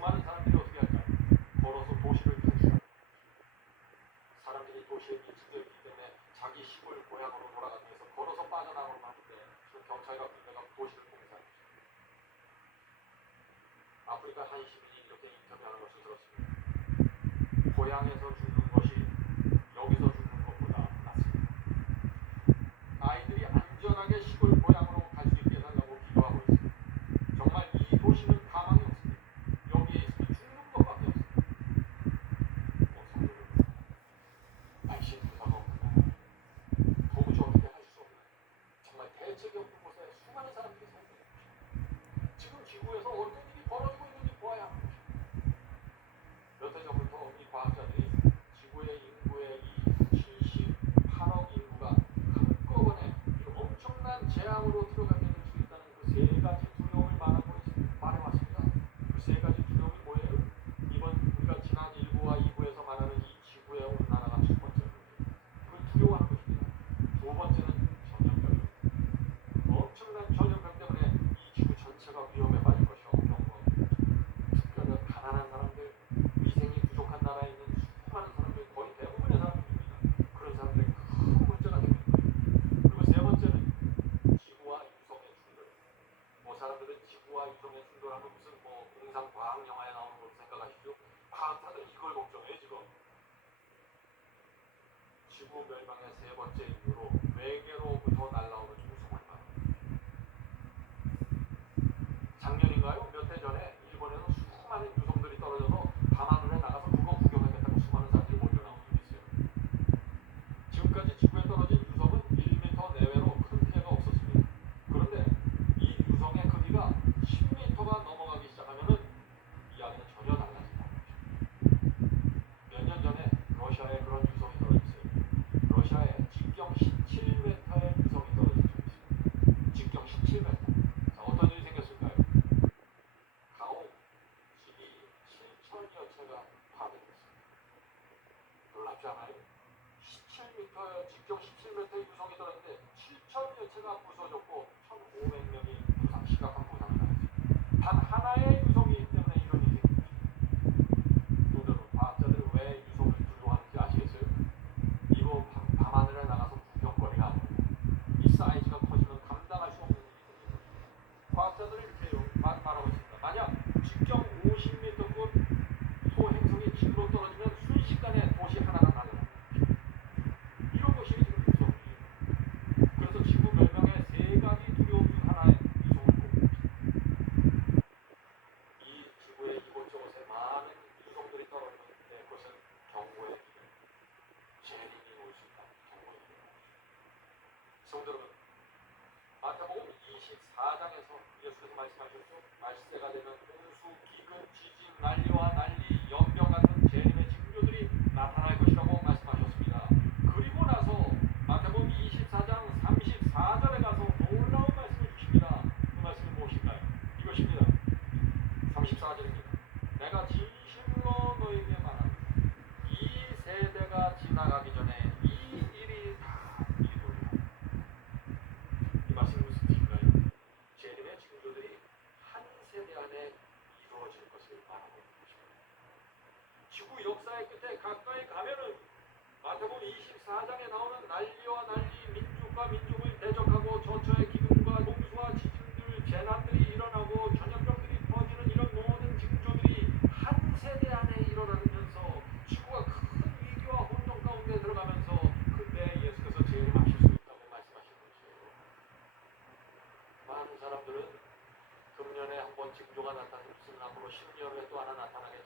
수많은 사람들이 어떻게 할까요? 걸어서 도시를 탈출합니다. 사람들이 도시에 미치져 있기 때문에 자기 시골 고향으로 돌아가기 위해서 걸어서 빠져나가려고 하는데 지금 경찰이 내가 도시를 공사합니다. 아프리카 한 시민이 이렇게 인터뷰하는 것을 들었습니다. 고향에서 죽는 것이 여기서 죽는 것보다 낫습니다. 아이들이 안전하게 시골 고향으로 갈 수 있게 해달라고 기도하고 있습니다. 정말 이 도시는 가망이 없습니다. 여기에 있으면 죽는 것밖에 없습니다. 성도는 날씨에 부사가 없는 나라, 도무지 어떻게 할 수 없는, 정말 대책이 없는 곳에 수많은 사람들이 살고 있는 것입니다. 지금 지구에서 어떤 일이 벌어지고 있는지 보아야 합니다. 몇 해 전부터 이 과학자들이 지구의 인구의 이 78억 인구가 한꺼번에 엄청난 재앙으로 들어가게 될 수 있다는 그 세 가지 두려움을 말해왔습니다. 그 세 가지 두려움이 뭐예요? 이번 우리가 지난 1부와 2부에서 말하는 이 지구의 온난화가 첫 번째입니다. 그걸 두려워하는 것입니다. 두 번째는 전염병입니다. 엄청난 전염병 때문에 이 지구 전체가 위험에 빠질 것이라고 경고합니다. 특별히 가난한 사람들, 위생이 부족한 나라에 있는 수많은 사람들, 거의 대부분의 사람들입니다. 그런 사람들이 큰 문제가 됩니다. 그리고 세 번째는 지구와 유성의 충돌입니다. 사람들은 지구와 유성의 충돌하면 무슨 공상 과학 영화에 나오는 걸로 생각하시죠? 과학자들은 이걸 걱정해요. 지금 지구 멸망의 세 번째 이유로 외계로부터 날라오는 유성을 말합니다. 작년인가요? 몇 해 전에 일본에서 수많은 유성들이 떨어져서 밤하늘에 나가서 그거 구경하겠다고 수많은 사람들이 몰려 나온 적이 있어요. 지금까지 지구에 떨어진 유성은 1m 내외로 큰 피해가 없었습니다. 그런데 이 유성의 크기가 10m가 넘어가기 시작하면은 이야기는 전혀 달라진다. 몇 년 전에 러시아에 그런 유성이 떨어졌어요. 러시아에 직경 17m의 유성이 떨어진 적이 있습니다. 직경 17m. 자, 어떤 일이 생겼을까요? 가옥 집이 7천여 채가 파괴됐습니다. 놀랍지 않아요? 17m, 직경 17m의 유성이 떨어졌는데 7천여 채가 부서졌고 1,500명이 심각한 부상을 당했습니다. 단 하나의 유성이기 때문에 이런 일이 생깁니다. 여러분, 과학자들은 왜 유성을 두려워하는지 아시겠어요? 이거 밤하늘에 나가서 구경거리가 아닙니다. 이 사이즈가 커지면 감당할 수 없는 일이 생깁니다. 과학자들은 이렇게 말하고 있습니다. 만약 직경 50m급 소행성이 지구로 떨어지면 순식간에 도시 하나가 날아갑니다. 이런 것이 지금 유성이에요. 그래서 지구 멸망의 세 가지 두려움 중 하나의 유성을 꼽고 있습니다. 이 지구의 이곳저곳에 많은 유성들이 떨어지는데 그것은 경고의 기름, 재림이 올 수 있다는 경고의 기름입니다. 성도 여러분, 마태복음 24장에서 예수께서 말씀하셨죠. 말세가 되면 홍수, 기근, 지진, 난리와 난리, 연병 같은 재림의 징조들이 나타날 것이라고 말씀하셨습니다. 그리고 나서 마태복음 24장 34절에 가서 놀라운 말씀을 주십니다. 그 말씀이 무엇일까요? 이것입니다. 34절입니다. 내가 진실로 너에게 말합니다. 이 세대가 지나가기 전에 이 일이 다 이루리라. 이 말씀이 무슨 뜻인가요? 재림의 징조들이 한 세대 안에 이루어질 것을 말하고 있는 것입니다. 지구 역사의 끝에 가까이 가면은 마태복음 24장에 나오는 난리와 난리, 민족과 민족을 대적하고 저처의 기근과 홍수와 지진들, 재난들이 일어나고 전염병들이 퍼지는 이런 모든 징조들이 한 세대 안에 일어나면서 지구가 큰 위기와 혼돈 가운데 들어가면서 그때 예수께서 재림하실 수 있다고 말씀하신 것이에요. 많은 사람들은 금년에 한 번 징조가 나타났으면 앞으로 10년에 또 하나 나타나겠다.